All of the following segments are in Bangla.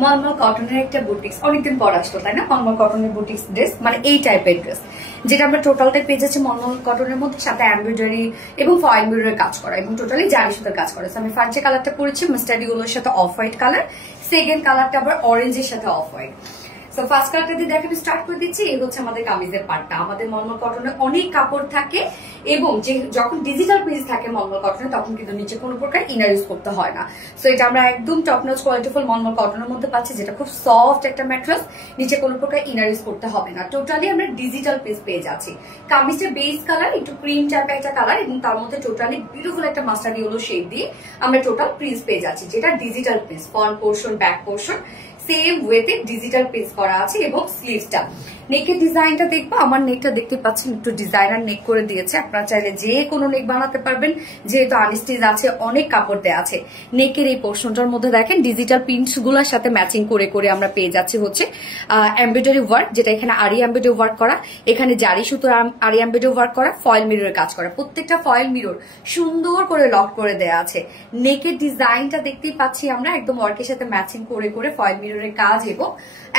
মলমল কটনের একটা বুটিক্স, অনেকদিন পর আসতো তাই না? মলমল কটনের বুটিক্স ড্রেস, মানে এই টাইপের ড্রেস, যেটা আমরা টোটালটা পেয়ে যাচ্ছি মলমল কটনের মধ্যে, সাথে এমব্রয়ডারি এবং ফয়েল মিররের কাজ করা এবং টোটালি জারি সুতার কাজ করা। আমি ফার্স্ট কালারটা পরেছি মাস্টার্ড ইয়েলোর সাথে অফ হোয়াইট কালার, সেকেন্ড কালারটা আবার অরেঞ্জের সাথে অফ হোয়াইট। সো ফার্স্ট কালারটা দিয়ে দেখানো স্টার্ট করে দিচ্ছি। এই হচ্ছে আমাদের কামিজের পার্টটা। আমাদের মলমল কটনের অনেক কাপড় থাকে এবং যে যখন ডিজিটাল প্রিন্ট থাকে মলমল কটনে, তখন কিন্তু নিচে কোনো প্রকার ইনার ইউজ করতে হয় না। সো এটা আমরা একদম টপ নচ কোয়ালিটিফুল মলমল কটনের মধ্যে পাচ্ছি, যেটা খুব সফট একটা ম্যাট্রেস, নিচে কোনো প্রকার ইনার ইউজ করতে হবে না। টোটালি আমরা ডিজিটাল প্রিন্ট পেয়ে যাচ্ছি। কামিজের বেস কালার একটু ক্রিম টাইপের একটা কালার এবং তার মধ্যে টোটালি বিউটিফুল একটা মাস্টার্ড ইয়েলো শেড দিয়ে আমরা টোটাল প্রিন্ট পেয়ে যাচ্ছি, যেটা digital print. Front portion, back portion same ওয়েতে ডিজিটাল প্রিন্ট করা আছে এবং স্লিভসটা, নেকের ডিজাইনটা দেখবো। আমার নেকটা দেখতে পাচ্ছেন একটু ডিজাইনার নেক করে দিয়েছে। আপনারা চাইলে যে কোনো নেক বানাতে পারবেন, যেহেতু আনস্টিচ আছে, অনেক কাপড় দেওয়া আছে। নেকের এই পোর্শনটার মধ্যে দেখেন ডিজিটাল প্রিন্টস গুলোর সাথে ম্যাচিং করে করে আমরা পেয়ে যাচ্ছি হচ্ছে এমব্রয়ডারি ওয়ার্ক, যেটা এখানে আরি এমব্রয়ডারি ওয়ার্ক করা, এখানে জারি সুতোর আরি এমব্রয়ডারি ওয়ার্ক করা, ফয়েল মিররের কাজ করা। প্রত্যেকটা ফয়েল মিরর সুন্দর করে লক করে দেওয়া আছে। নেকের ডিজাইনটা দেখতেই পাচ্ছি আমরা একদম ওয়ার্কের সাথে ম্যাচিং করে করে ফয়েল মিররের কাজ এবং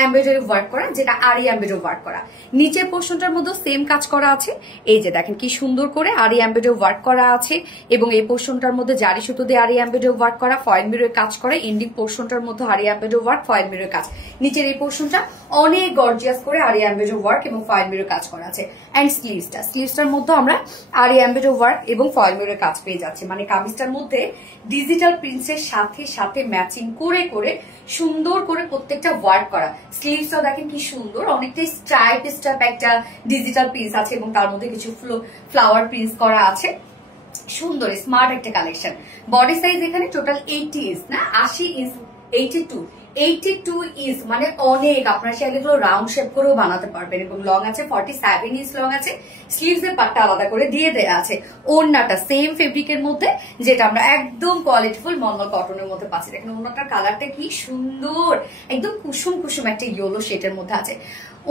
এমব্রয়ডারি ওয়ার্ক করা, যেটা আরি এমব্রয়ডারি ওয়ার্ক করা। নিচের পোর্শনটার মধ্যে সেম কাজ করা আছে। এই যে দেখেন কি সুন্দর করে আরি এমব্রয়ডারি ওয়ার্ক করা আছে এবং এই পোর্শনটার মধ্যে জারি সুতো দিয়ে আরি এমব্রয়ডারি ওয়ার্ক করা, ফয়েল মিররের কাজ করে। এন্ডিং পোর্শনটার মধ্যে আরি এমব্রয়ডারি ওয়ার্ক, ফয়েল মিররের কাজ। নিচের এই পোর্শনটা অনেক গর্জিয়াস করে আরি এমব্রয়ডারি ওয়ার্ক এবং ফয়েল মিররের কাজ করা আছে। এন্ড স্লিভসটার মধ্যে আমরা আরি এমব্রয়ডারি ওয়ার্ক এবং ফয়েল মিররের কাজ পেয়ে যাচ্ছি। মানে কামিজটার মধ্যে ডিজিটাল প্রিন্টসের সাথে সাথে ম্যাচিং করে করে সুন্দর করে প্রত্যেকটা ওয়ার্ক করা। স্লিভসটাও দেখেন কি সুন্দর, অনেকটাই স্ট্রাইপ একটা ডিজিটাল প্রিন্টস আছে এবং তার মধ্যে কিছু ফ্লাওয়ার প্রিন্টস করা আছে। সুন্দর স্মার্ট একটা কালেকশন। বডি সাইজ এখানে টোটাল 80 ইঞ্চ না, 80 ইঞ্চ, 82 ইঞ্চ, মানে অনেক। আপনারা চাইলে এগুলো রাউন্ড শেপ করেও বানাতে পারবেন এবং লং আছে 47 ইঞ্চ লং আছে। স্লিভস এর পার্টটা আলাদা করে দিয়ে দেয়া আছে। ওড়নাটা সেম ফেব্রিকের মধ্যে, যেটা আমরা একদম কোয়ালিটিফুল মলমল কটনের মধ্যে পাচ্ছি। দেখেন ওড়নাটার কালারটা কি সুন্দর, একদম কুসুম কুসুম একটা ইয়েলো শেডের মধ্যে আছে।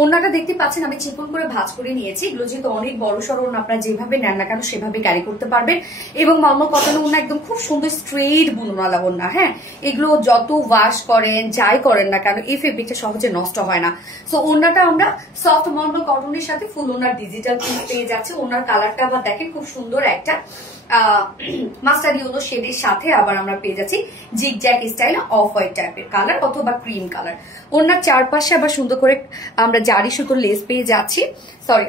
ওড়নাটা দেখতে পাচ্ছেন আমি চিকন করে ভাঁজ করে নিয়েছি। এগুলো যেহেতু অনেক বড় সড়ো ওড়না, আপনারা যেভাবে নেন না কেন সেভাবে ক্যারি করতে পারবেন। এবং মলমল কটনের ওড়না একদম খুব সুন্দর স্ট্রেট বুনওয়ালা ওড়না। হ্যাঁ, এগুলো যত ওয়াশ করেন যাই করেন না কেন এই ফেব্রিকটা সহজে নষ্ট হয় না। সো ওড়নাটা আমরা সফট মলমল কটনের সাথে ফুল ওড়নার ডিজিটাল প্রিন্ট পেয়ে যাচ্ছে। ওড়নার কালারটা আবার দেখেন খুব সুন্দর একটা মাস্টার্ড ইয়েলো শেডের সাথে আবার আমরা পেয়ে যাচ্ছি জিগজ্যাগ স্টাইল অফ হোয়াইট টাইপের কালার অথবা ক্রিম কালার। ওনার চারপাশে আবার সুন্দর করে আমরা জারি সুতোর লেস পেয়ে যাচ্ছি, সরি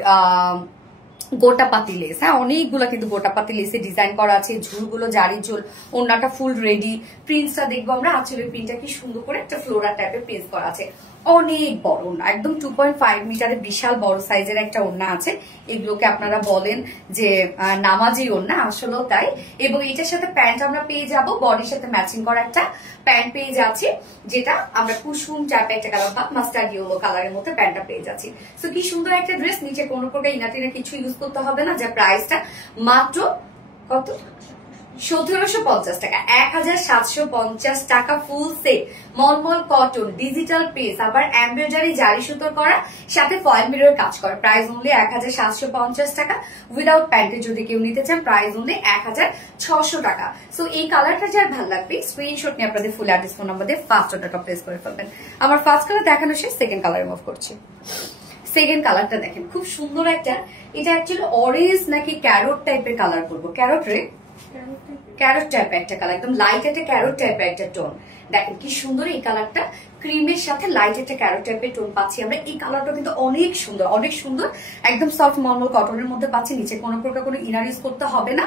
গোটাপাতি লেস। হ্যাঁ, অনেকগুলো কিন্তু গোটাপাতি লেসে ডিজাইন করা আছে। ঝুলগুলো জারি ঝুল, ওড়নাটা ফুল রেডি। প্রিন্টসটা দেখবো আমরা, আঁচলের প্রিন্টটা কি সুন্দর করে একটা ফ্লোরাল টাইপের প্রিন্ট করা আছে। অনেক বড় ওড়না, একদম 2.5 মিটারের বিশাল বড় সাইজের একটা ওড়না আছে। এগুলোকে আপনারা বলেন যে নামাজি ওড়না, আসলেও তাই। এবং এটার সাথে প্যান্ট আমরা পেয়ে যাব, বডির সাথে ম্যাচিং করা একটা প্যান্ট পেয়ে যাচ্ছি, যেটা আমরা কুসুম টাইপ একটা কালার বা মাস্টার্ড ইয়েলো কালারের মধ্যে প্যান্টটা পেয়ে যাচ্ছি। সো কি সুন্দর একটা ড্রেস, নিচে কোনো প্রকার ইনাটিনা কিছু ইউজ করতে হবে না। যা প্রাইসটা মাত্র কত, 1750 টাকা, 1750 টাকা ফুল সেট মলমল কটন ডিজিটাল প্রিন্ট, আবার এমব্রয়ডারি জারি সুতোর করা, সাথে ফয়েল মিররের কাজ করা। প্রাইস অনলি 1750 টাকা। উইদাউট প্যান্টে যদি কেউ নিতে চান প্রাইস অনলি 1600 টাকা। সো এই কালারটা যার ভালো লাগবে স্ক্রিনশট নিয়ে আপনাদের ফুল অ্যাড্রেস ফোন নাম্বার দিয়ে ফার্স্ট অর্ডারটা প্লেস করে ফেলবেন। আমার ফার্স্ট কালার দেখানো শেষ, সেকেন্ড কালার মুভ করছি। সেকেন্ড কালারটা দেখেন খুব সুন্দর একটা, এটা অ্যাকচুয়ালি অরেঞ্জ নাকি ক্যারট টাইপের কালার করবো, ক্যারট টাইপের একটা কালার, একদম লাইট একটা ক্যারট টাইপের একটা টোন। দেখেন কি সুন্দর এই কালারটা, ক্রিমের সাথে লাইট একটা ক্যারট টাইপের টোন পাচ্ছি আমরা। এই কালারটা কিন্তু অনেক সুন্দর, অনেক সুন্দর, একদম সফট মলমল কটনের মধ্যে পাচ্ছি। নিচে কোনো প্রকার কোনো ইনার ইউজ করতে হবে না।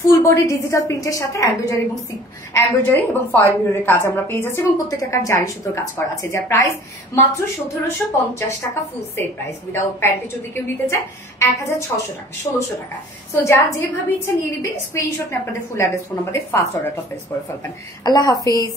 ফুল বডি ডিজিটাল প্রিন্টের সাথে এমব্রয়ডারি এবং ফয়েল মিররের কাজ আমরা পেয়ে যাচ্ছি এবং প্রত্যেকটা জারি সুতোর কাজ করা আছে। যার প্রাইস মাত্র 1750 টাকা ফুল সেট প্রাইস। উইদাউট প্যান্টে যদি কেউ নিতে চায় 1600 টাকা, 1600 টাকা। সো যার যেভাবে ইচ্ছা নিয়ে নিবে, স্ক্রিনশট নিয়ে আপনাদের ফুল অ্যাড্রেস ফোন নাম্বার দিয়ে ফার্স্ট অর্ডারটা প্লেস করে ফেলবেন। আল্লাহ হাফিজ।